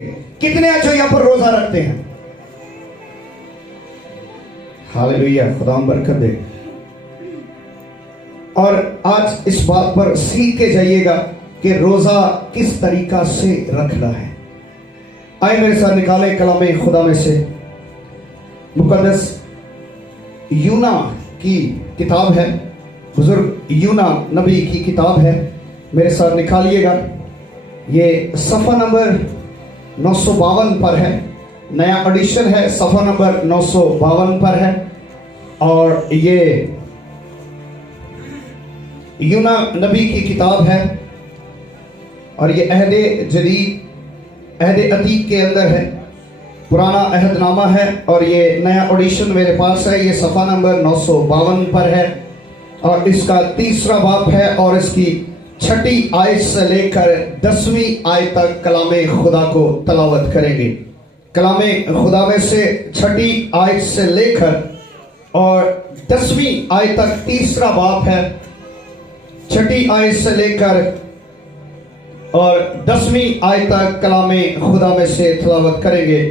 कितने अच्छे यहाँ पर रोजा रखते हैं। हालेलुया, खुदा बरकत दे। और आज इस बात पर सीख के जाइएगा कि रोजा किस तरीका से रखना है। आए मेरे साथ निकाले कलामे खुदा में से मुकद्दस यूना की किताब है, बुजुर्ग यूना नबी की किताब है। मेरे साथ निकालिएगा। ये सफ़ा नंबर 952 पर है, नया एडिशन है, सफ़ा नंबर 952 पर है। और ये यूना नबी की किताब है और ये अहदे जदीद, अहदे अतीक के अंदर है, पुराना अहदनामा है और ये नया एडिशन मेरे पास है। ये सफ़ा नंबर 952 पर है और इसका 3रा बाब है और इसकी 6ठी आयत से लेकर 10वीं आयत तक कलामे खुदा को तलावत करेंगे। कलामे खुदा में से 6ठी आयत से लेकर और 10वीं आयत तक 3रा बाब है। 6ठी आयत से लेकर और 10वीं आयत तक कलामे खुदा में से तलावत करेंगे।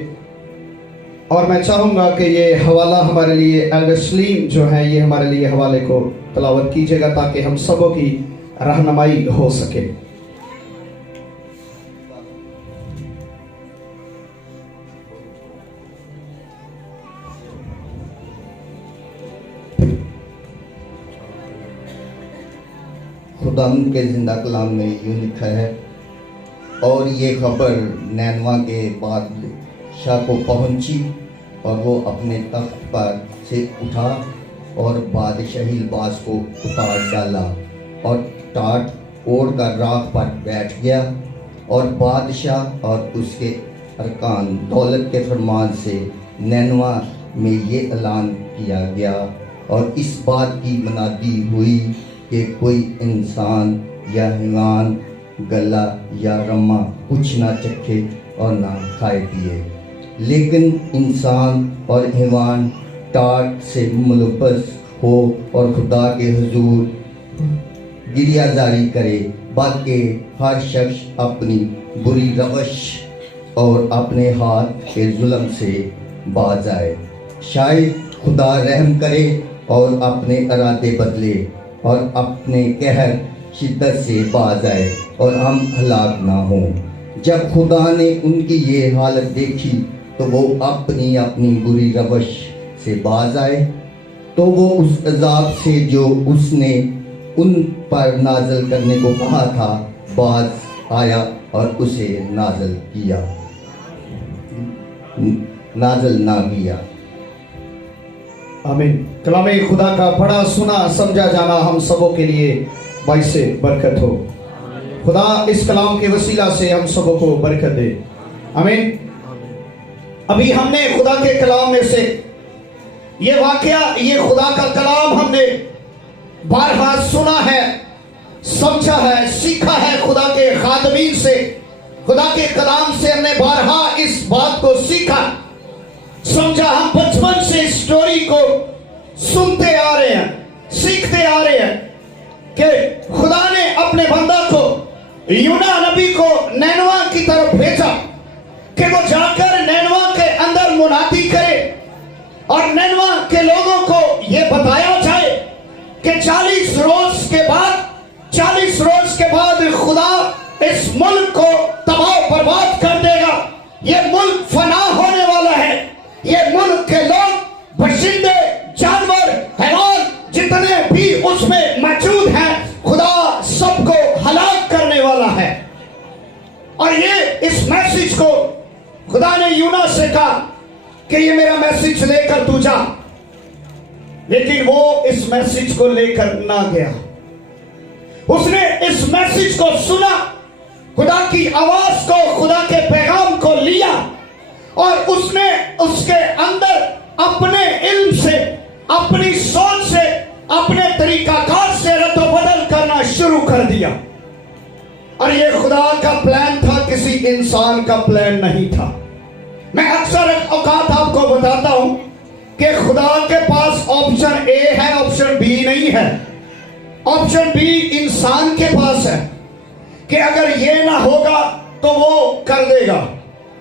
और मैं चाहूँगा कि ये हवाला हमारे लिए एल्डर सलीम जो है ये हमारे लिए हवाले को तलावत कीजिएगा ताकि हम सबों की रहनुमाई हो सके। खुदा के जिंदा कलाम में यूँ लिखा है, और ये खबर नैनवा के बादशाह को पहुंची और वो अपने तख्त पर से उठा और बादशाही लिबास को उतार डाला और टाट ओढ़ कर राख पर बैठ गया। और बादशाह और उसके अरकान दौलत के फरमान से नैनवा में ये ऐलान किया गया और इस बात की मनादी हुई कि कोई इंसान या हैवान गला या रमा कुछ ना चखे और ना खाए पिए, लेकिन इंसान और हैवान टाट से मुलब्बस हो और खुदा के हुजूर गिरियाजारी करे, बाकी हर शख्स अपनी बुरी रवश और अपने हाथ के जुल्म से बाज आए। शायद खुदा रहम करे और अपने इरादे बदले और अपने कहर शिद्दत से बाज आए और हम हलाक ना हों। जब खुदा ने उनकी ये हालत देखी तो वो अपनी अपनी बुरी रवश से बाज आए, तो वो उस अजाब से जो उसने उन पर नाजल करने को कहा था बाज आया और उसे नाजल ना किया। आमीन। कलामे खुदा का पढ़ा सुना समझा जाना हम सबों के लिए बाइस बरकत हो। खुदा इस कलाम के वसीला से हम सबों को बरकत दे। आमीन। अभी हमने खुदा के कलाम में से ये वाकया, ये खुदा का कलाम हमने बारहा सुना है, समझा है, सीखा है खुदा के खादमीन से। खुदा के कलाम से हमने बारहा इस बात को सीखा, समझा। हम बचपन से इस स्टोरी को सुनते आ रहे हैं, सीखते आ रहे हैं कि खुदा ने अपने बंदा को यूना नबी को नैनवा की तरफ भेजा कि वो जाकर नैनवा के अंदर मुनादी करे और नैनवा के लोगों को यह बताया जाए कि 40 रोज के बाद खुदा इस मुल्क को तबाह बर्बाद कर देगा। ये मुल्क फना होने वाला है। ये मुल्क के लोग, बशिंदे, जानवर, हैवान जितने भी उसमें मौजूद हैं, खुदा सबको हलाक करने वाला है। और ये इस मैसेज को खुदा ने यूना से कहा कि ये मेरा मैसेज लेकर तू जा, लेकिन वो इस मैसेज को लेकर ना गया। उसने इस मैसेज को सुना, खुदा की आवाज को, खुदा के पैगाम को लिया और उसने उसके अंदर अपने इल्म से, अपनी सोच से, अपने तरीकाकार से रद्द-बदल करना शुरू कर दिया। और ये खुदा का प्लान था, किसी इंसान का प्लान नहीं था। मैं अक्सर औकात आपको बताता हूं कि खुदा के पास ऑप्शन ए है, ऑप्शन बी नहीं है। ऑप्शन बी इंसान के पास है कि अगर ये ना होगा तो वो कर देगा,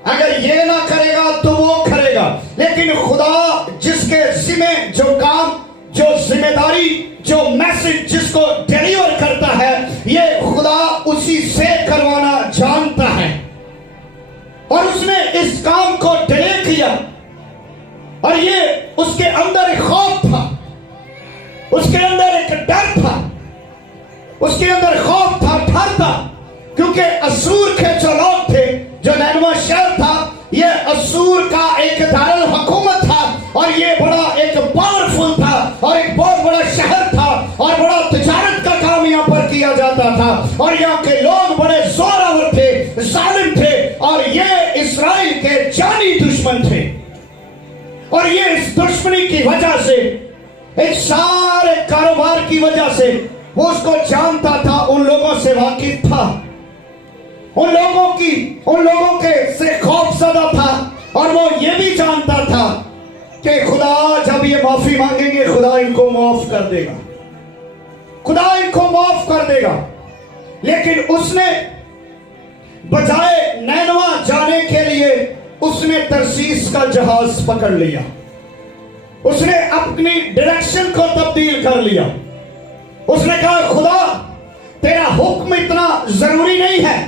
अगर ये ना करेगा तो वो करेगा। लेकिन खुदा जिसके जिम्मे जो काम, जो जिम्मेदारी, जो मैसेज जिसको डिलीवर करता है, ये खुदा उसी से करवाना जानता है। और उसने इस काम को डिले किया और ये उसके अंदर एक खौफ था, उसके अंदर एक डर था, उसके अंदर खौफ था, डर था, क्योंकि असूर के जो लोग थे, जो नैनवा शहर था, ये असूर का एक दारुल हुकूमत था और ये बड़ा एक पावरफुल था और एक बहुत बड़ा शहर था और बड़ा तिजारत का काम यहाँ पर किया जाता था और यहाँ के लोग बड़े जोरावर थे, जालिम थे और ये इस्राइल के जानी दुश्मन थे। और ये इस दुश्मनी की वजह से, एक सारे कारोबार की वजह से वो उसको जानता था, उन लोगों से वाकिफ था, उन लोगों के से खौफजदा था और वो ये भी जानता था कि खुदा जब ये माफी मांगेंगे, खुदा इनको माफ कर देगा, खुदा इनको माफ कर देगा। लेकिन उसने बजाय नैनवा जाने के लिए उसने तरसीस का जहाज पकड़ लिया, उसने अपनी डायरेक्शन को तब्दील कर लिया। उसने कहा खुदा तेरा हुक्म इतना जरूरी नहीं है,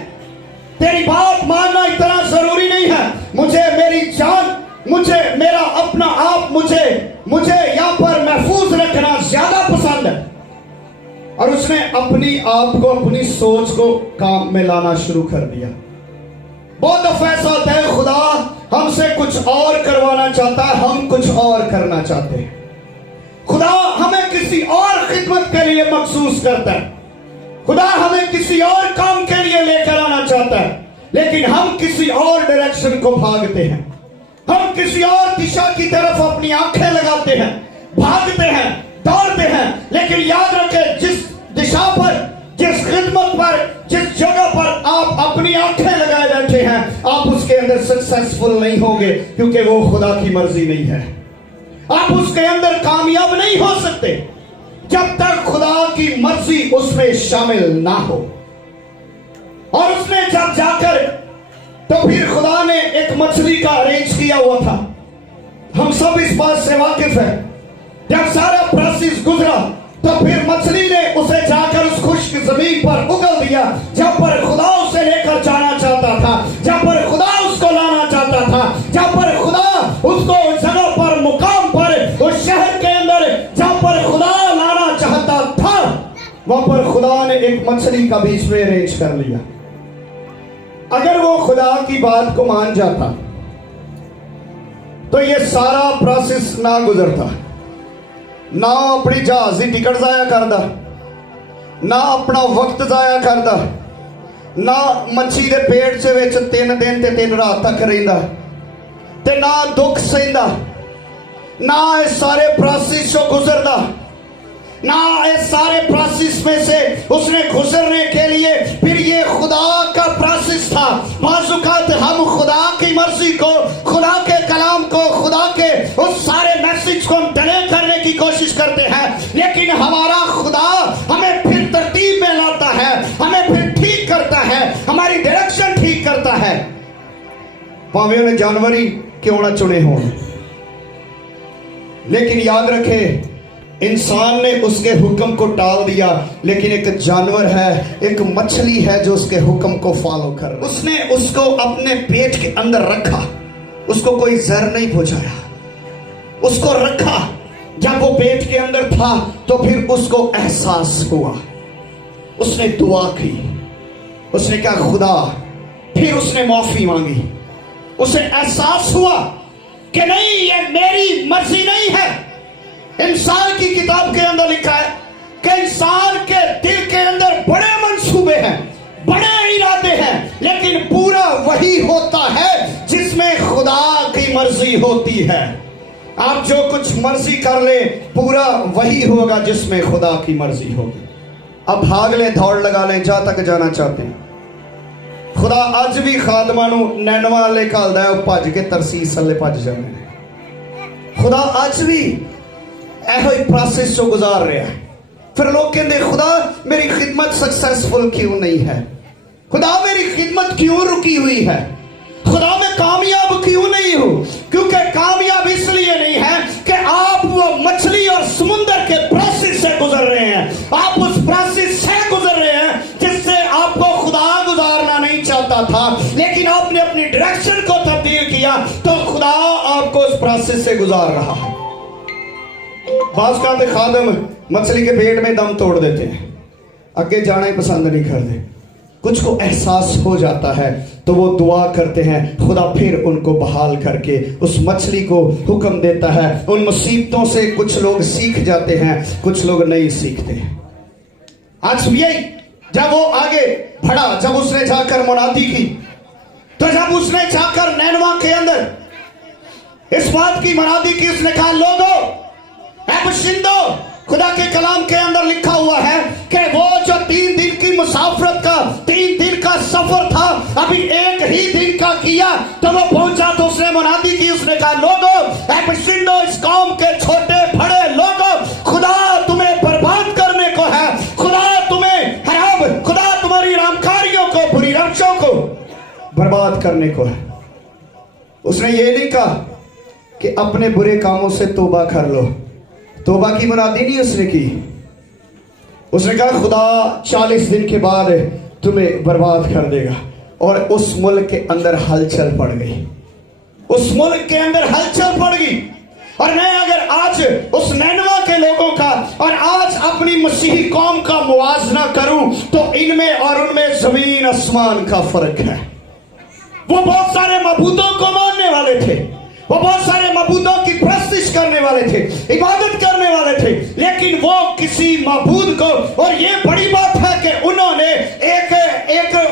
तेरी बात मानना इतना जरूरी नहीं है, मुझे मेरी जान, मुझे मेरा अपना आप, मुझे यहाँ पर महफूज रखना ज्यादा पसंद है। और उसने अपनी आप को, अपनी सोच को काम में लाना शुरू कर दिया। बहुत दफा ऐसा होता है, खुदा हमसे कुछ और करवाना चाहता है, हम कुछ और करना चाहते हैं। खुदा हमें किसी और खिदमत के लिए मखसूस करता है, खुदा हमें किसी और काम के लिए लेकर आना चाहता है, लेकिन हम किसी और डायरेक्शन को भागते हैं, हम किसी और दिशा की तरफ अपनी आंखें लगाते हैं, भागते हैं, दौड़ते हैं। लेकिन याद रखें, जिस दिशा पर, जिस खिदमत पर, जिस जगह पर आप अपनी आंखें लगाए बैठे हैं, आप उसके अंदर सक्सेसफुल नहीं होंगे, क्योंकि वो खुदा की मर्जी नहीं है। आप उसके अंदर कामयाब नहीं हो सकते जब तक खुदा की मर्जी उसमें शामिल ना हो। और उसने जब जाकर, तो फिर खुदा ने एक मछली का अरेंज किया हुआ था, हम सब इस बात से वाकिफ है। जब सारा प्रोसेस गुजरा तो फिर मछली ने उसे जाकर उस खुश्क जमीन पर उगल दिया, जहां पर खुदा उसे लेकर जाना चाहता था, जहां पर खुदा उसको लाना चाहता था, जहां पर खुदा उसको उस जगह पर, मुकाम पर, उस शहर के अंदर जहां पर खुदा लाना चाहता था, वहां पर खुदा ने एक मछली का भी इसमें अरेंज कर लिया। अगर वो खुदा की बात को मान जाता तो ये सारा प्रोसेस ना गुजरता, ना अपनी जहाज की टिकट जाया करदा, ना अपना वक्त जाया करदा, ना मच्छी के पेट से विच 3 दिन ते 3 रात तक रहिंदा, ते ना दुख सहिंदा, ना इस सारे प्रोसेस से गुजरदा, ना इस सारे प्रोसेस में से उसने गुजरने के लिए फिर ये खुदा का प्रोसेस था। बाज़-औक़ात हम खुदा की मर्जी को, खुदा के कलाम को, खुदा के उस सारे मैसेज को हम डिले करने की कोशिश करते हैं, लेकिन हमारा खुदा हमें फिर तरतीब में लाता है, हमें फिर ठीक करता है, हमारी डायरेक्शन ठीक करता है, भावे उन्हें जानवर ही क्यों ना चुने हों। लेकिन याद रखें, इंसान ने उसके हुक्म को टाल दिया, लेकिन एक जानवर है, एक मछली है जो उसके हुक्म को फॉलो कर रहा है। उसने उसको अपने पेट के अंदर रखा, उसको कोई जहर नहीं पहुंचाया, उसको रखा। जब वो पेट के अंदर था तो फिर उसको एहसास हुआ, उसने दुआ की, उसने कहा खुदा, फिर उसने माफी मांगी, उसे एहसास हुआ कि नहीं, ये मेरी मर्जी नहीं है। इंसान की किताब के अंदर लिखा है कि इंसान के दिल के अंदर बड़े मंसूबे हैं, बड़े इरादे हैं, लेकिन पूरा वही होता है जिसमें खुदा की मर्जी होती है। आप जो कुछ मर्जी कर ले, पूरा वही होगा जिसमें खुदा की मर्जी होगी। अब भाग ले, दौड़ लगा ले, जहां तक जाना चाहते हैं। खुदा अज भी खादमा नूं नैनवा ले घल्दा है, भज के तरसीस अल्ले भज जाते हैं। खुदा अज भी ऐहो ही प्रोसेस चो गुजार रहा है। फिर लोग कहते खुदा मेरी खिदमत सक्सेसफुल क्यों नहीं है, खुदा मेरी खिदमत क्यों रुकी हुई है, खुदा मैं कामयाब क्यों नहीं हो? क्योंकि कामयाब इसलिए नहीं है कि आप वो मछली और समुद्र के प्रोसेस से गुजर रहे हैं। आप उस प्रोसेस से गुजर रहे हैं जिससे आपको खुदा गुजारना नहीं चाहता था, लेकिन आपने अपनी डायरेक्शन को तब्दील किया तो खुदा आपको उस प्रोसेस से गुजार रहा है। बास का खादम मछली के पेट में दम तोड़ देते हैं, आगे जाना ही पसंद नहीं करते। कुछ को एहसास हो जाता है तो वो दुआ करते हैं, खुदा फिर उनको बहाल करके उस मछली को हुक्म देता है। उन मुसीबतों से कुछ लोग सीख जाते हैं, कुछ लोग नहीं सीखते। आज यही जब वो आगे बढ़ा, जब उसने जाकर मुनादी की, तो जब उसने जाकर नैनवा के अंदर इस बात की मुनादी की, उसने कहा लोगों ऐ बशिंदो, खुदा के कलाम के अंदर लिखा हुआ है कि वो जो 3 दिन की मुसाफरत का 3 दिन का सफर था अभी 1 ही दिन का किया। तो वो पहुंचा तो उसने मुनादी की, उसने कहा लोगों ऐ बशिंदो, इस कौम के छोटे बड़े लोगों, खुदा तुम्हें बर्बाद करने को है, खुदा तुम्हें हराम, खुदा तुम्हारी रामकारियों को, बुरी रक्षों को बर्बाद करने को है। उसने ये नहीं कहा कि अपने बुरे कामों से तौबा कर लो, तौबा की मुनादी नहीं उसने की। उसने कहा खुदा 40 दिन के बाद तुम्हें बर्बाद कर देगा। और उस मुल्क के अंदर हलचल पड़ गई, उस मुल्क के अंदर हलचल पड़ गई। और मैं अगर आज उस नैनवा के लोगों का और आज अपनी मसीही कौम का मुवाजना करूं तो इनमें और उनमें जमीन आसमान का फर्क है। वो बहुत सारे मबूदों को मानने वाले थे, वो बहुत सारे मबूदों की प्रस्तिश करने वाले थे, इबादत करने वाले थे, लेकिन वो किसी मबूद को, और ये बड़ी बात है कि उन्होंने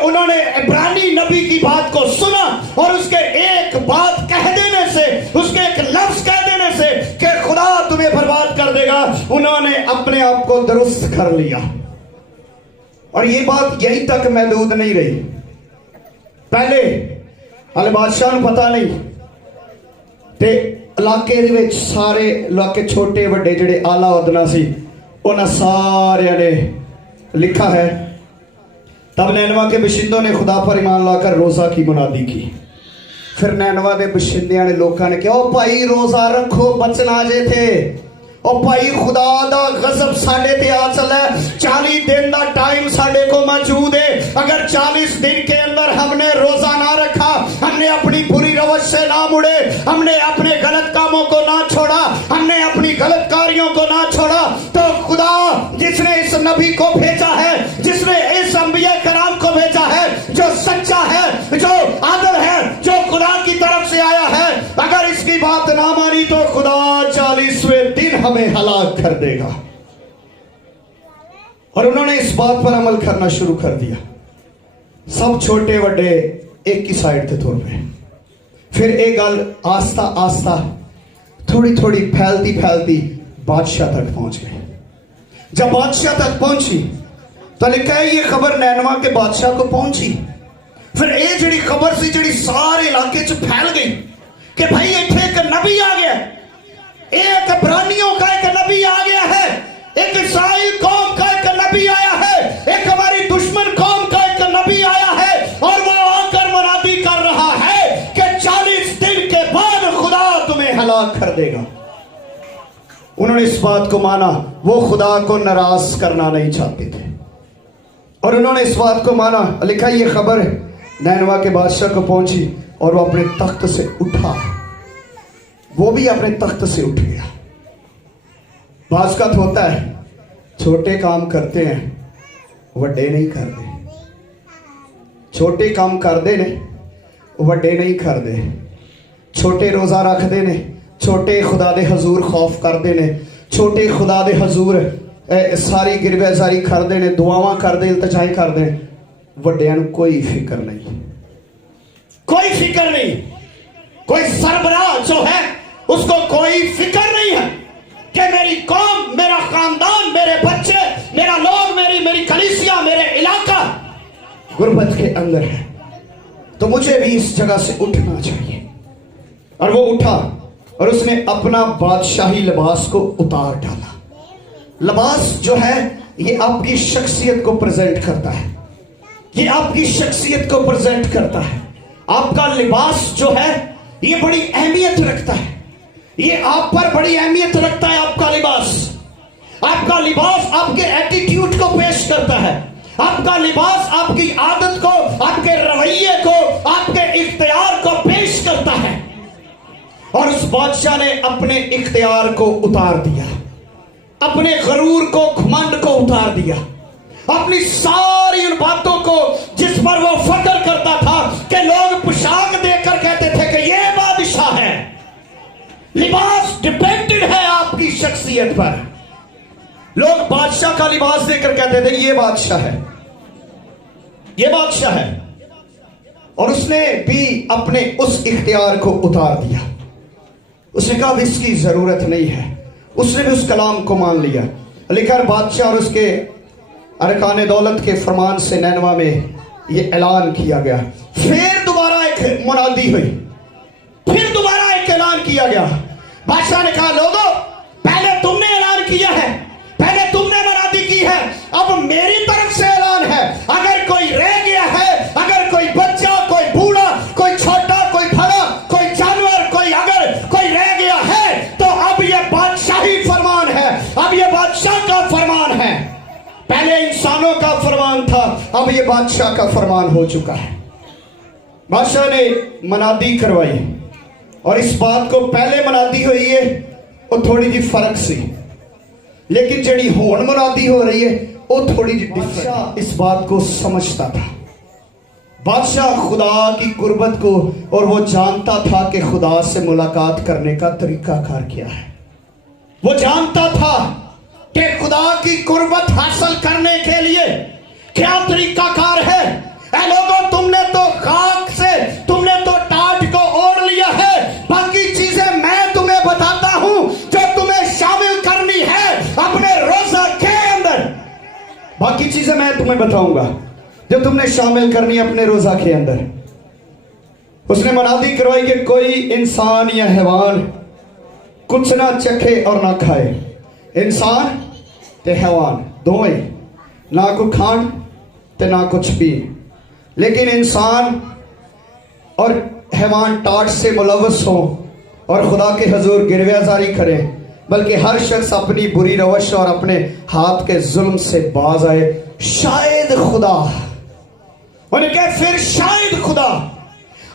उन्होंने इब्रानी नबी की बात को सुना और उसके एक बात कह देने से, उसके एक लफ्ज कह देने से कि खुदा तुम्हें बर्बाद कर देगा, उन्होंने अपने आप को दुरुस्त कर लिया। और ये बात यहीं तक महदूद नहीं रही। पहले अल बादशाह को पता नहीं ते इलाके दे विच सारे इलाके छोटे वड्डे जिहड़े आला उहदा सी उन्हां सारियां ने लिखा है, तब नैनवा के बशिंदों ने खुदा पर ईमान लाकर रोजा की मुनादी की। फिर नैनवा के बशिंदियां ने लोगों ने कहा ओ भाई रोजा रखो, बचना जे थे, ओ भाई खुदा दा गजब साडे ते आ चला, 40 दिन का टाइम साडे को मौजूद है। अगर 40 दिन के अंदर हमने रोजा ना रखा, हमने अपनी बुरी रवश से ना मुड़े, हमने अपने गलत कामों को ना छोड़ा, हमने अपनी गलत कार्यों को ना छोड़ा, तो खुदा जिसने इस नबी को भेजा है, जिसने इस अंबिया कराम को भेजा है, जो सच्चा है, जो आदल है, जो खुदा की तरफ से आया है, अगर इसकी बात ना मानी तो खुदा 40वें दिन हमें हलाक कर देगा। और उन्होंने इस बात पर अमल करना शुरू कर दिया। सब छोटे बड़े एक ही साइड थे तुर पे। फिर एक गल आस्ता आस्ता थोड़ी थोड़ी फैलती फैलती बादशाह तक पहुंच गई। जब बादशाह तक पहुंची तो लिखा है ये खबर नैनवा के बादशाह को पहुंची। फिर ये जी खबर सी जी सारे इलाके च फैल गई कि भाई इतने एक नबी आ गया, एक इब्रानियों का एक नबी आ गया है, एक ईसाई कौम का एक नबी आया है, एक हमारी दुश्मन कौम का एक नबी आया है, और वो आकर मुनादी कर रहा है कि 40 दिन के बाद खुदा तुम्हें हलाक कर देगा। उन्होंने इस बात को माना, वो खुदा को नाराज करना नहीं चाहते थे और उन्होंने इस बात को माना। लिखा ये खबर नैनवा के बादशाह को पहुंची और वो अपने तख्त से उठा, वो भी अपने तख्त से उठ गया। बाज़ होता है छोटे काम करते हैं वड्डे नहीं करते, छोटे काम करते ने वड्डे नहीं करते, छोटे रोजा रखते ने, छोटे खुदा दे हजूर खौफ करते ने, छोटे खुदा दे हजूर सारी गिरवेजारी करते ने, दुआवां करते, इल्तिजाई करते, वड्डियां नूं कोई फिक्र नहीं, कोई फिक्र नहीं। कोई सरबराह जो है उसको कोई फिक्र नहीं है कि मेरी कौम, मेरा खानदान, मेरे बच्चे, मेरा लोग, मेरी कलीसिया, मेरे इलाका गुर्बत के अंदर है, तो मुझे भी इस जगह से उठना चाहिए। और वो उठा और उसने अपना बादशाही लिबास को उतार डाला। लिबास जो है ये आपकी शख्सियत को प्रेजेंट करता है, ये आपकी शख्सियत को प्रेजेंट करता है। आपका लिबास जो है ये बड़ी अहमियत रखता है, ये आप पर बड़ी अहमियत रखता है। आपका लिबास आपके एटीट्यूड को पेश करता है, आपका लिबास आपकी आदत को, आपके रवैये को, आपके इख्तियार को पेश करता है। और उस बादशाह ने अपने इख्तियार को उतार दिया, अपने गरूर को, घमंड को उतार दिया, अपनी सारी उन बातों को जिस पर वो फख्र करता था कि लोग पोशाक देखकर कहते थे कि ये बादशाह है। लिबास डिपेंडेड है आपकी शख्सियत पर। लोग बादशाह का लिबास देखकर कहते थे ये बादशाह है, ये बादशाह है। और उसने भी अपने उस इख्तियार को उतार दिया। उसने कहा इसकी जरूरत नहीं है। उसने भी उस कलाम को मान लिया। लिखा बादशाह और उसके अरकान दौलत के फरमान से नैनवा में ये ऐलान किया गया। फिर दोबारा एक मुनादी हुई, फिर दोबारा एक ऐलान किया गया। बादशाह ने कहा लोगों, पहले तुमने ऐलान किया है, पहले तुमने मुनादी की है, अब मेरी तरफ से ऐलान है। अगर कोई रह गया है, अगर कोई बच्चा, कोई बूढ़ा, कोई छोटा, कोई बड़ा, कोई जानवर, कोई अगर कोई रह गया है, तो अब यह बादशाही फरमान है, अब यह बादशाह का फरमान है। पहले इंसानों का फरमान था, अब यह बादशाह का फरमान हो चुका है। बादशाह ने मुनादी करवाई और इस बात को पहले मुनादी हुई है वो थोड़ी जी फर्क सी, लेकिन जड़ी होन मुनादी हो रही है वो थोड़ी जी डिफरेंट। इस बात को समझता था बादशाह खुदा की कुर्बत को, और वो जानता था कि खुदा से मुलाकात करने का तरीका कार क्या है। वो जानता था कि खुदा की कुर्बत हासिल करने के लिए क्या तरीका कार है। ऐ लोगों, तुमने तो खाक से, तुमने तो टाट को ओढ़ लिया है, बाकी चीजें मैं तुम्हें बताता हूं जो तुम्हें शामिल करनी है अपने रोजा के अंदर। बाकी चीजें मैं तुम्हें बताऊंगा जो तुमने शामिल करनी अपने रोजा के अंदर। उसने मुनादी करवाई कि कोई इंसान या हैवान कुछ ना चखे और ना खाए। इंसान ते हैवान दोवें ना को खान ते ना कुछ पी, लेकिन इंसान और हैवान टाट से मुलव्वस हो और खुदा के हजूर गिरवियाजारी करे, बल्कि हर शख्स अपनी बुरी रवश और अपने हाथ के जुल्म से बाज आए। शायद खुदा, उन्हें कहे फिर शायद खुदा,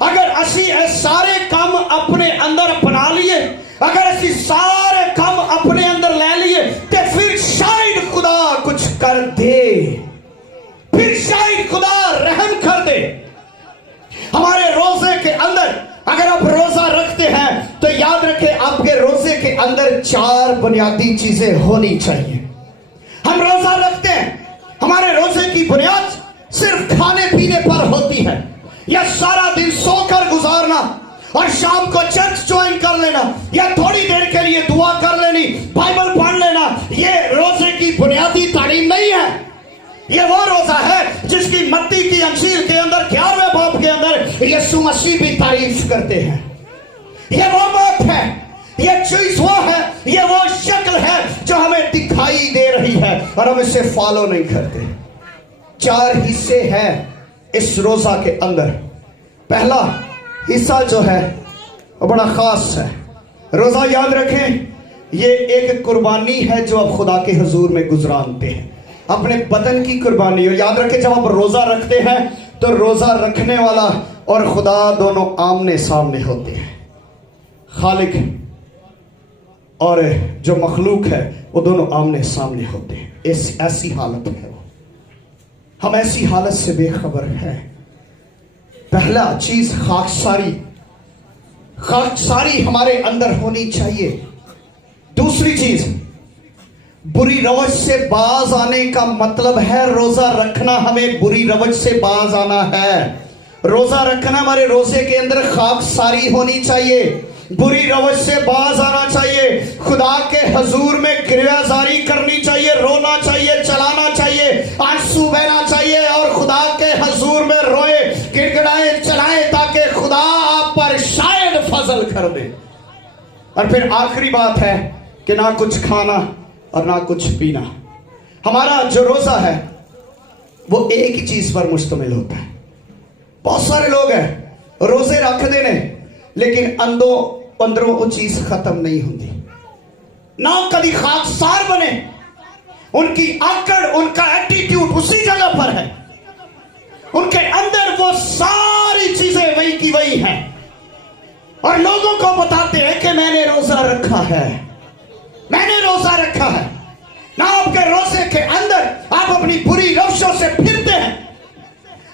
अगर असी सारे काम अपने अंदर अपना लिए, अगर असी सारे काम अपने अंदर ले लिए, तो फिर शायद खुदा कुछ कर दे, फिर शायद खुदा रहम कर दे हमारे रोजे के अंदर। अगर आप रोजा रखते हैं तो याद रखें आपके रोजे के अंदर 4 बुनियादी चीजें होनी चाहिए। हम रोजा रखते हैं, हमारे रोजे की बुनियाद सिर्फ खाने पीने पर होती है, या सारा दिन सोकर गुजारना और शाम को चर्च ज्वाइन कर लेना, या थोड़ी देर के लिए दुआ कर लेनी, बाइबल पढ़ लेना, ये रोजे की बुनियादी तालीम नहीं है। ये वो रोजा है जिसकी मत्ती की अंजील के अंदर 11वें बाब के अंदर यीशु मसीह भी तारीफ करते हैं। ये वो बात है, ये चीज वो है, ये वो शक्ल है जो हमें दिखाई दे रही है और हम इसे फॉलो नहीं करते। 4 हिस्से हैं इस रोजा के अंदर। पहला हिस्सा जो है वो बड़ा खास है। रोजा याद रखें, ये एक कुर्बानी है जो आप खुदा के हुजूर में गुजरानते हैं, अपने बदन की कुर्बानी। और याद रखें, जब आप रोजा रखते हैं तो रोजा रखने वाला और खुदा दोनों आमने सामने होते हैं। खालिक और जो मखलूक है वो दोनों आमने सामने होते हैं। ऐसी हालत है वो, हम ऐसी हालत से बेखबर हैं। पहला चीज खाकसारी हमारे अंदर होनी चाहिए। दूसरी चीज, बुरी रवज से बाज आने का मतलब है रोजा रखना, हमें बुरी रवज से बाज आना है। रोजा रखना, हमारे रोजे के अंदर खाकसारी होनी चाहिए, बुरी रवज से बाज आना चाहिए, खुदा के हजूर में गिरवियाजारी करनी चाहिए, रोना चाहिए, चलाना चाहिए, आंसू बहना चाहिए और खुदा के हजूर में रोए, गिड़गिड़ाए, चलाए, ताकि खुदा आप पर शायद फजल कर दे। और फिर आखिरी बात है कि ना कुछ खाना और ना कुछ पीना। हमारा जो रोजा है वो एक ही चीज पर मुश्तमिल होता है। बहुत सारे लोग हैं रोजे रखते ने लेकिन अंदरों वो चीज खत्म नहीं होती, ना कभी खाकसार बने, उनकी आकड़ उनका एटीट्यूड उसी जगह पर है, उनके अंदर वो सारी चीजें वही की वही हैं और लोगों को बताते हैं कि मैंने रोजा रखा है, मैंने रोजा रखा है। ना आपके रोजे के अंदर आप अपनी बुरी रवशों से फिरते हैं,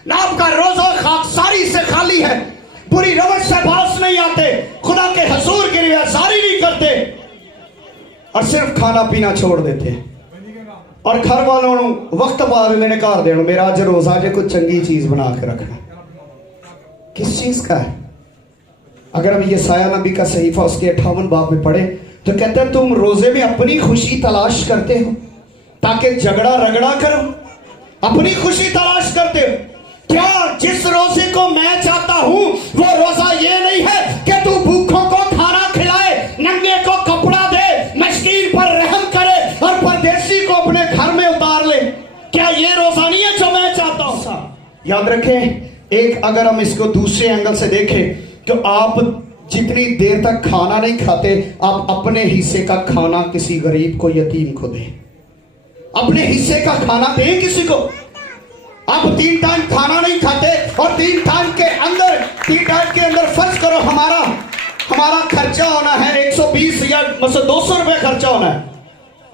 ना आपका रोजा खाकसारी से खाली है, बुरी रवश से पास नहीं आते, खुदा के हजूर की रियाजारी नहीं करते और सिर्फ खाना पीना छोड़ देते और घर वालों वक्त बाद मैंने घर देना मेरा अज रोजा जे कोई चंगी चीज बना के रखना। किस चीज का है? अगर हम यसाया नबी का सहीफा उसके 58 बाब में पढ़े तो कहते हैं तुम रोजे में अपनी खुशी तलाश करते हो ताकि झगड़ा रगड़ा करो, अपनी खुशी तलाश करते हो। क्या जिस रोजे को मैं चाहता हूं वो रोजा ये नहीं है कि तू भूखों को खाना खिलाए, नंगे को कपड़ा दे, मस्कीन पर रहम करे और परदेसी को अपने घर में उतार ले? क्या ये रोजा नहीं है जो मैं चाहता हूं? याद रखें, एक अगर हम इसको दूसरे एंगल से देखें तो आप जितनी देर तक खाना नहीं खाते आप अपने हिस्से का खाना किसी गरीब को, यतीम को दें, अपने हिस्से का खाना दें किसी को। आप 3 टाइम खाना नहीं खाते और 3 टाइम के अंदर फर्ज करो हमारा खर्चा होना है 120 या 200 रुपए खर्चा होना है,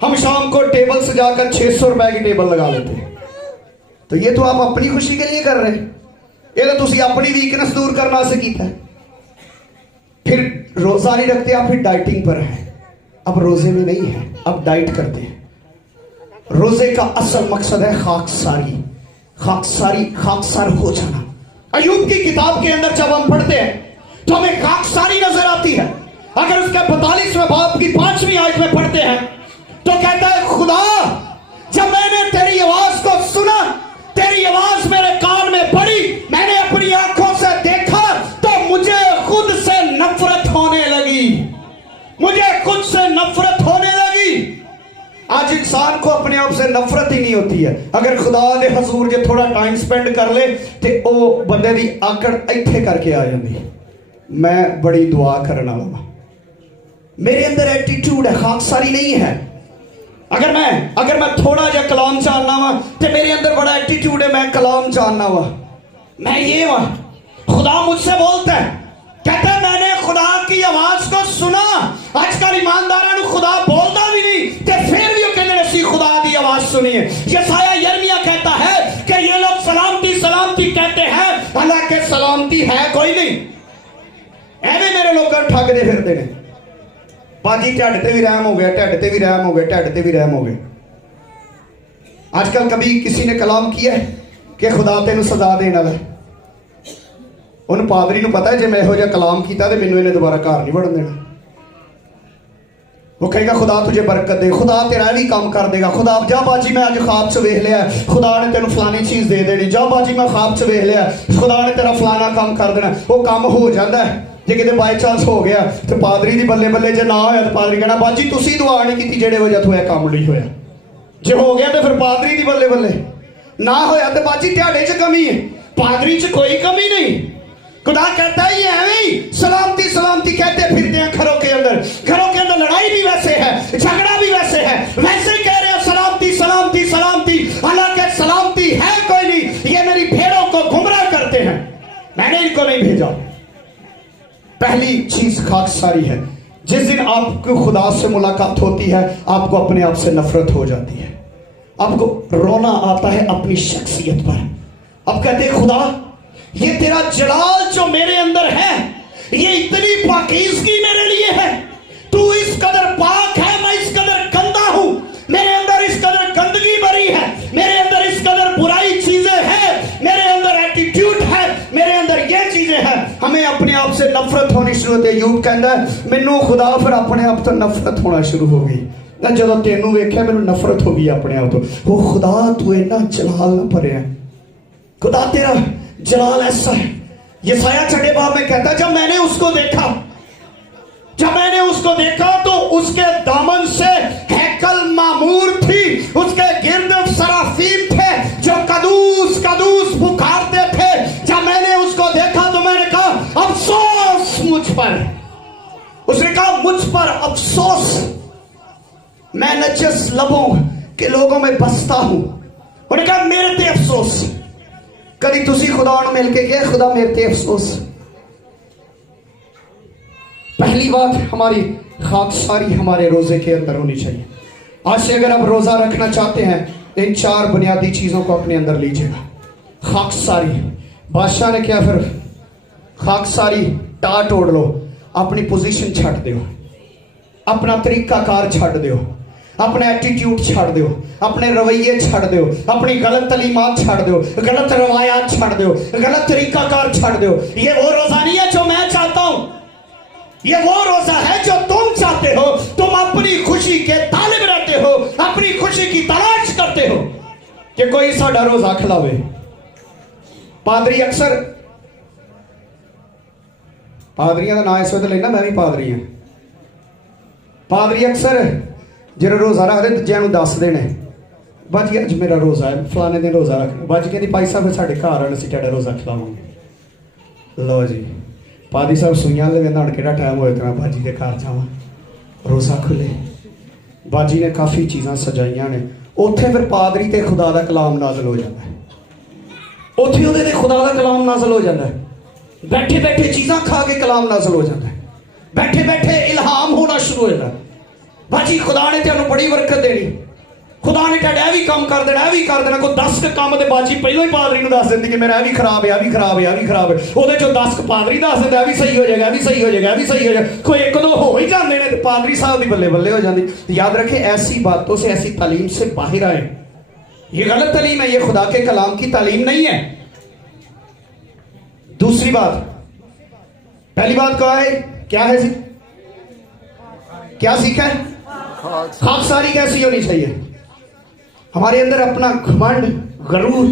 हम शाम को टेबल से जाकर 600 रुपए की टेबल लगा लेते हैं। तो ये तो आप अपनी खुशी के लिए कर रहे हैं, ये तो तुसी अपनी वीकनेस दूर करना से कीता है। फिर रोजा नहीं रखते आप, फिर डाइटिंग पर है। अब रोजे में नहीं है, अब डाइट करते हैं। रोजे का असल मकसद है खाकसार हो जाना। अय्यूब की किताब के अंदर जब हम पढ़ते हैं तो हमें खाकसारी नजर आती है। अगर उसके 42वें बाब की 5वीं आयत में पढ़ते हैं तो कहता है, खुदा जब मैंने तेरी आवाज को सुना, तेरी आवाज मेरे कान में पड़ी, मैंने अपनी आंखों से देखा तो मुझे खुद से नफरत होने लगी, मुझे खुद से नफरत होने लगी। आज इंसान को अपने आप से नफरत ही नहीं होती है। अगर खुदा दे हजूर जे थोड़ा टाइम स्पेंड कर ले तो वो बंदे दी आकड़ इत्थे करके आ जाती। मैं बड़ी दुआ करने वाला, मेरे अंदर एटीट्यूड है, खाकसारी नहीं है। अगर मैं थोड़ा जा कलाम जानना वा तो मेरे अंदर बड़ा एटीट्यूड है, मैं कलाम जानना वा, मैं ये वा। खुदा मुझसे बोलता है, कहता है मैंने खुदा की आवाज को सुना। आजकल ईमानदारां नु खुदा बोलता भी नहीं ते फिर भी कहते हैं खुदा की आवाज सुनिए। यसाया यिर्मयाह कहता है कि ये लोग सलामती सलामती कहते हैं, हालांकि सलामती है कोई नहीं। ऐवे मेरे लोग ठगदे फिरते हैं, बाजी ढिड ते भी रहम हो गया, ढिड ते भी रहम हो गया, ढिड ते भी रहम हो गए। आजकल कभी किसी ने कलाम किया है कि खुदा तेन सजा देने वाला है? उन पादरी को पता है जे मैं यहो जिहा कलाम किया तो मैनू इन्हें दोबारा घर नहीं बढ़न देना। वो कहेगा खुदा तुझे बरकत दे, खुदा तेरा भी काम कर देगा, खुदा जा बाजी मैं अज ख्वाब च वेख लिया, खुदा ने तेन फलानी चीज दे देनी, जा बाजी मैं ख्वाब च वेख लिया, खुदा ने तेरा फलाना काम कर देना। वो काम हो जाता है। जे किते बाई चांस हो गया तो पादरी दी बल्ले बल्ले, जे ना होया तो पादरी कहना बाजी तुसी दुआ नहीं की जेड़े वजह तो यह काम नहीं होया। जे हो गया तो फिर पादरी दी बल्ले बल्ले, ना होया तो बाजी ध्याड़े च कमी है, पादरी च कोई कमी नहीं। खुदा कहता है ये एवं ही सलामती सलामती कहते फिरते हैं घरों के अंदर लड़ाई भी वैसे है, झगड़ा भी वैसे है, वैसे कह रहे हैं सलामती सलामती सलामती, हालांकि सलामती है कोई नहीं। ये मेरी भेड़ों को गुमराह करते हैं, मैंने इनको नहीं भेजा। पहली चीज खाकसारी है। जिस दिन आपको खुदा से मुलाकात होती है आपको अपने आप से नफरत हो जाती है, आपको रोना आता है अपनी शख्सियत पर। अब कहते हैं खुदा ये तेरा जलाल जो मेरे अंदर है ये इतनी पाकीज़गी मेरे लिए है, तू इस कदर पाक है, मैं इस कदर गंदा हूं, मेरे अंदर इस कदर गंदगी भरी है, मेरे अंदर इस कदर बुराई चीजें हैं, मेरे अंदर एटीट्यूड है, मेरे अंदर ये चीजें हैं। हमें अपने आप से नफरत होनी शुरू होती है। यूब कहता है मैनू खुदा फिर अपने आप तो नफरत होना शुरू हो गई ना, जो तेनू वेख्या मैनू नफरत हो गई अपने आप तो। वो खुदा तू इन्ना जलाल ना भरिया, खुदा तेरा जलाल ऐसा है। यसाया 6 बाब में कहता है जब मैंने उसको देखा तो उसके दामन से हैकल मामूर थी, उसके गिर्द सराफीम थे जो कदूस कदूस पुकारते थे। जब मैंने उसको देखा तो मैंने कहा अफसोस मैं नजस लबों के लोगों में बसता हूं। उन्होंने कहा मेरे ते अफसोस। कभी तुसी खुदा ने मिल के कहा खुदा मेरे ते अफसोस। पहली बात हमारी खाकसारी हमारे रोजे के अंदर होनी चाहिए। आज से अगर आप रोजा रखना चाहते हैं तो इन 4 बुनियादी चीजों को अपने अंदर लीजिएगा। खाकसारी, बादशाह ने क्या फिर खाकसारी टाट ओढ़ लो, अपनी पोजीशन छड़ दो, अपना तरीकाकार छड़ दो, अपने एटीट्यूड छड़ दो, अपने रवैये छड़ दो, अपनी गलत तलीमात छड़ दो, गलत रवायात छड़ दो, गलत तरीकाकार छड़ दो। ये वो रोजा नहीं है जो मैं चाहता हूं, ये वो रोजा है जो तुम चाहते हो। तुम अपनी खुशी के तालिब रहते हो, अपनी खुशी की तलाश करते हो कि कोई साडा रोजा खिलावे। पादरी अक्सर, पादरियां का नाम इस वक्त लेना, मैं भी पादरी हां। पादरी अक्सर जो रोजा रखते दूजिया दस देने बाजी अज मेरा रोजा है, फलाने दिन रोजा रखना। बाजी कहती भाई साहब साढ़े घर आने से तेरा रोजा खिलावांगे। लो जी पादी साहब सुइयां ले नड़ के टाइम हो इतना बाजी के घर जावा, रोजा खुले। बाजी ने काफ़ी चीज़ां सजाइया ने, उत्थे फिर पादरी ते खुदा का कलाम नाजल हो जाता है, उत्थे उहदे ते खुदा का कलाम नाजल हो जाता है। बैठे बैठे चीज़ां खा के कलाम नाजल हो जाता है, बैठे बैठे इल्हाम होना शुरू हो जाता है। बाजी खुदा ने तेनों बड़ी बरकत देनी, खुदा ने तेरा भी काम कर देना, भी कर देना। कोई 10 काम तो बाजी पहले ही पादरी को दस देंदी कि मेरा भी खराब है, भी खराब है, भी खराब है। वो जो 10 पादरी दस देता भी सही हो जाएगा, भी सही हो जाएगा, भी सही हो जाएगा। कोई 1-2 हो ही जाते हैं तो पादरी साहब की बल्ले बल्ले हो जाती। याद रखें ऐसी बातों से, ऐसी तालीम से बाहर आए। ये गलत तालीम है, ये खुदा के कलाम की तालीम नहीं है। दूसरी बात, पहली बात क्या है जी, क्या सीखा है? खाकसारी कैसी होनी चाहिए? हमारे अंदर अपना घमंड, गरूर,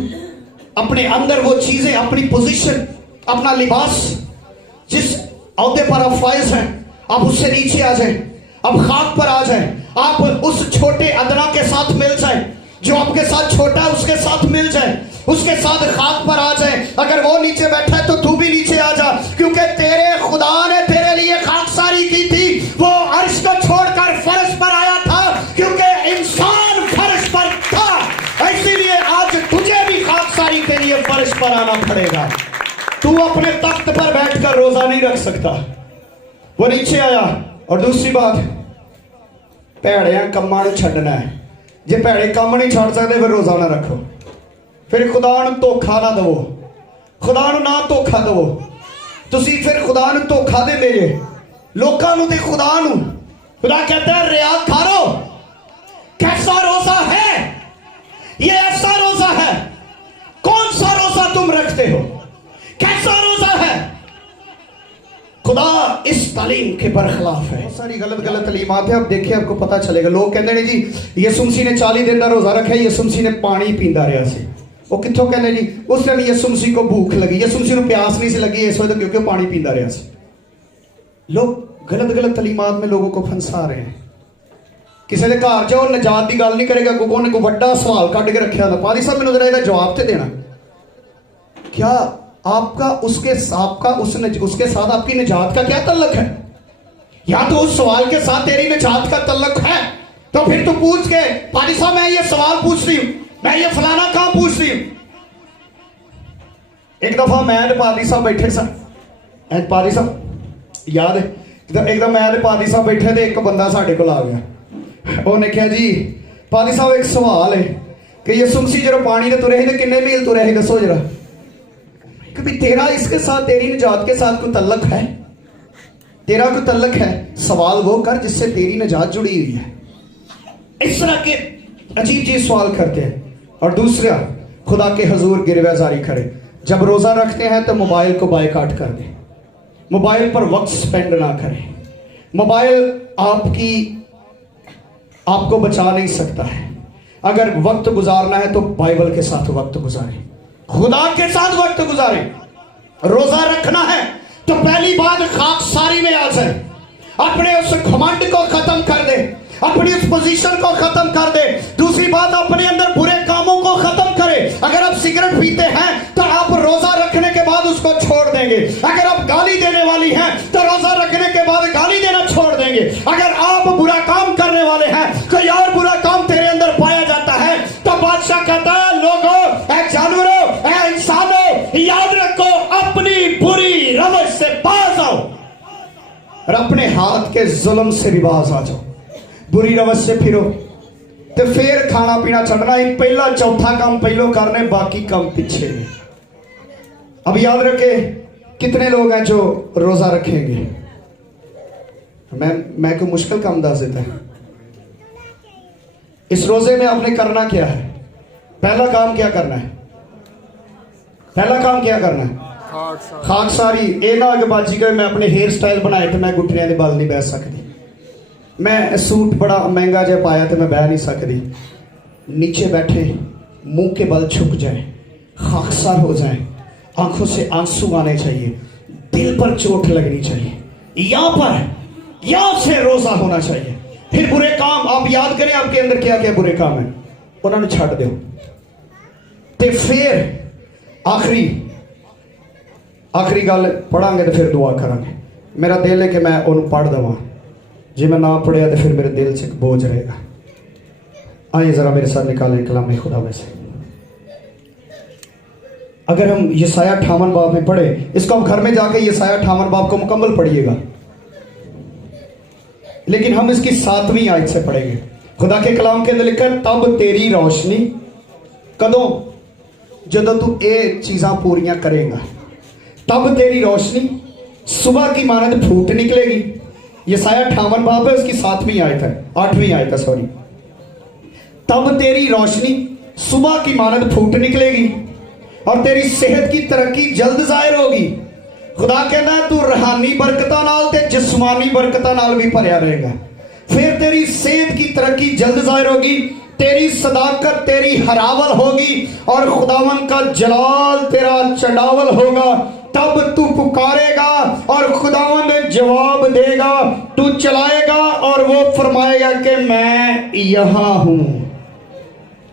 अपने अंदर वो चीजें, अपनी पोजीशन, अपना लिबास, जिस औहदे पर आप फायज हैं आप उससे नीचे आ जाएं, आप खाक पर आ जाएं, आप उस छोटे अदना के साथ मिल जाएं, जो आपके साथ छोटा है उसके साथ मिल जाए, उसके साथ खाक पर आ जाए। अगर वो नीचे बैठा है तो तू भी नीचे आ जा, क्योंकि तेरे खुदा ने तेरे लिए खाकसारी की थी। वो अर्श को छोड़कर फर्श पर आया था क्योंकि इंसान फर्श पर था, इसीलिए आज तुझे भी खाकसारी के लिए फर्श पर आना पड़ेगा। तू अपने तख्त पर बैठकर रोजा नहीं रख सकता, वो नीचे आया। और दूसरी बात, भैड़िया कम्मां नूं छड्डना है। जे भैड़े काम नहीं छड़ सकते फिर रोजा ना रखो, फिर खुदा नूं धोखा ना दवो, खुदा नूं ना धोखा दवो। तुसी फिर खुदा नूं धोखा देंदे जे लोकां नूं ते खुदा नूं। खुदा कहता है रियाकारो, कैसा रोजा है ये? ऐसा रोजा है। कौन सा रोजा तुम रखते हो? कैसा रोजा है? खुदा इस तालीम के बरखिलाफ है। बहुत सारी गलत तालीमात है। अब देखिए आपको पता चलेगा। लोग कहते हैं जी यसू मसीह ने 40 दिन का रोजा रखा, यसू मसीह ने पानी पींदा रहा सी। वो कित्थों कहते जी उस टाइम यसू मसीह को भूख लगी, यसू मसीह को प्यास नहीं सी लगी इस वजह क्योंकि पानी पींदा रहा सी। लोग गलत तालीमात में लोगों को फंसा रहे हैं। किसी के घर जाओ निजात की गल नहीं करेगा क्योंकि उन्हें कोई बड़ा सवाल कट के रखा था। पादी साहब मैंने जरा जवाब तो देना, क्या आपका उसके साथ आपकी निजात का क्या तल्लक है? या तो उस सवाल के साथ तेरी निजात का तल्लक है तो फिर तू पूछ के पादी साहब मैं ये सवाल पूछ रही हूं, मैं ये फलाना काम पूछ रही हूं। एक दफा मैं पादी साहब बैठे सन, पादी साहब याद है, एकदम मैं पादी साहब बैठे थे, एक बंदा साढ़े को आ गया। उन्हें कहा जी पादी साहब एक सवाल है कि यसू मसीह जो पानी ने तुरे ही किन्ने मील तुरे ही, दसो जरा कि तेरा इसके साथ, तेरी निजात के साथ कोई तल्लक है? तेरा कोई तल्लक है? सवाल वो कर जिससे तेरी निजात जुड़ी हुई है। इस तरह के अजीब चीज सवाल करते हैं। और दूसरा, खुदा के हुजूर गिरवेजारी करें। जब रोजा रखते हैं तो मोबाइल को बायकाट कर दें, मोबाइल पर वक्त स्पेंड ना करें। मोबाइल आपको बचा नहीं सकता है। अगर वक्त गुजारना है तो बाइबल के साथ वक्त गुजारें, खुदा के साथ वक्त गुजारें। रोजा रखना है तो पहली बात खाकसारी में आ जाए, अपने उस घमंड को खत्म कर दे, अपनी उस पोजीशन को खत्म कर दे। दूसरी बात, अपने अंदर बुरे कामों को खत्म करे। अगर आप सिगरेट पीते हैं तो आप रोजा रखने के बाद उसको छोड़ देंगे। अगर आप गाली देने वाली हैं तो रोजा रखने के बाद गाली देना छोड़ देंगे। अगर आप कोई और बुरा काम तेरे अंदर पाया जाता है तो बादशाह कहता है लोगों, ऐ जानवरों, ऐ इंसानों, याद रखो अपनी बुरी रवश से बाज आओ और अपने हाथ के जुल्म से भी बाज आ जाओ। बुरी रवश से फिरो तो फिर खाना पीना छड़ना ही पहला, चौथा काम पहलो करने, बाकी काम पीछे में। अब याद रखे कितने लोग हैं जो रोजा रखेंगे। मैं को मुश्किल काम दस देता है। इस रोजे में आपने करना क्या है? पहला काम क्या करना है? पहला काम क्या करना है? खाकसारी। ये ना अगे बाजी गए मैं अपने हेयर स्टाइल बनाए तो मैं गुटनिया के बल नहीं बह सकती, मैं सूट बड़ा महंगा जहा पाया तो मैं बह नहीं सकती। नीचे बैठे मुंह के बल छुप जाए, खाकसार हो जाए, आंखों से आंसू आने चाहिए, दिल पर चोट लगनी चाहिए, यहां से रोजा होना चाहिए। फिर बुरे काम आप याद करें आपके अंदर क्या क्या बुरे काम है, उन्होंने छड़ दो। ते फिर आखिरी गल पढ़ांगे तो फिर दुआ करांगे। मेरा दिल है कि मैं उन्हें पढ़ देवां, जे मैं ना पढ़िया तो फिर मेरे दिल से एक बोझ रहेगा। आइए जरा मेरे साथ निकालें कलाम खुदा में से। अगर हम यशायाह 58 बाब में पढ़े, इसको हम घर में जाके यशायाह 58 बाब को मुकम्मल पढ़िएगा, लेकिन हम इसकी 7वीं आयत से पढ़ेंगे। खुदा के कलाम के अंदर लिखा है, तब तेरी रोशनी, कदों? जदों तू ये चीज़ां पूरियां करेगा, तब तेरी रोशनी सुबह की मानद फूट निकलेगी। यशायाह 58 बाब है, उसकी 7वीं आयत है, 8वीं आयत है सॉरी। तब तेरी रोशनी सुबह की मानद फूट निकलेगी और तेरी सेहत की तरक्की जल्द जाहिर होगी। खुदा कहना तू रूहानी बरकतां नाल ते जिस्मानी बरकतां नाल भी भरिया रहेगा। फिर तेरी सेहत की तरक्की जल्द जाहिर होगी, तेरी सदाकत तेरी हरावल होगी और खुदावन का जलाल तेरा चढ़ावल होगा। तब तू पुकारेगा और खुदावन जवाब देगा, तू चलाएगा और वो फरमाएगा कि मैं यहां हूं।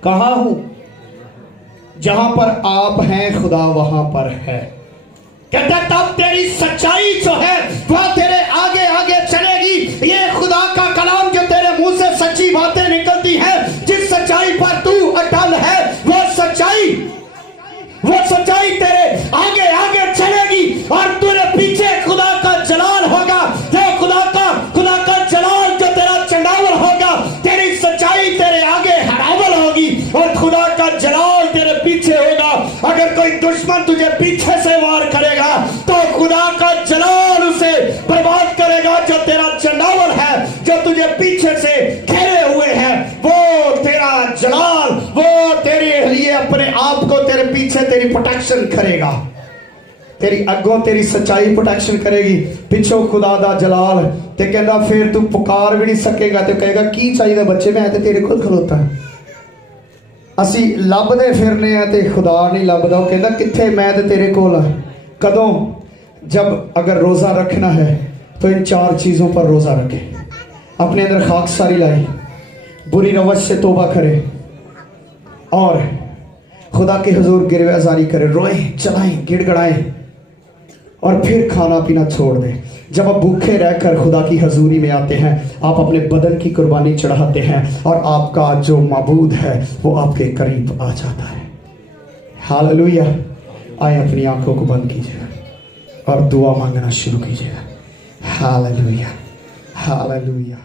कहां हूं? जहां पर आप हैं खुदा वहां पर है। कहता तब तेरी सच्चाई जो है वह तेरे आगे आगे चलेगी। ये खुदा का कलाम जो तेरे मुंह से सच्ची बातें निकलती है, जिस सच्चाई पर तू अटल है वो सच्चाई तेरे आगे आगे चलेगी और तेरे पीछे खुदा का जलाल होगा। जो खुदा का जलाल जो तेरा चंडावल होगा, तेरी सच्चाई तेरे आगे हरावल होगी और खुदा का जलाल तेरे पीछे होगा। अगर कोई दुश्मन तुझे पीछे से वार करेगा तो खुदा का जलाल उसे बर्बाद करेगा। जो तेरा चंडावल है, जो तुझे पीछे से घेरे हुए हैं, वो तेरा जलाल, वो तेरे लिए अपने आप को तेरे पीछे तेरी प्रोटेक्शन करेगा। तेरी अगों तेरी सच्चाई प्रोटेक्शन करेगी, पिछों खुदा दा जलाल। ते कहना फिर तू पुकार भी नहीं सकेगा तो कहेगा की चाहिए बच्चे, मैं तो तेरे कोल खलोता। असी लभदे फिरने हैं ते खुदा नहीं लभदा। वो कहता किथे, मैं तो तेरे कोल आ। कदों? जब अगर रोज़ा रखना है तो इन 4 चीज़ों पर रोज़ा रखे। अपने अंदर खाकसारी लाई, बुरी रवश से तौबा करे और खुदा के हुजूर गिरवे आजारी करे, रोए चलाएं गिड़गड़ाएं और फिर खाना पीना छोड़ दें। जब आप भूखे रहकर खुदा की हजूरी में आते हैं, आप अपने बदन की कुर्बानी चढ़ाते हैं और आपका जो माबूद है वो आपके करीब आ जाता है। हालेलुया। आए अपनी आंखों को बंद कीजिएगा और दुआ मांगना शुरू कीजिएगा। Hallelujah, hallelujah.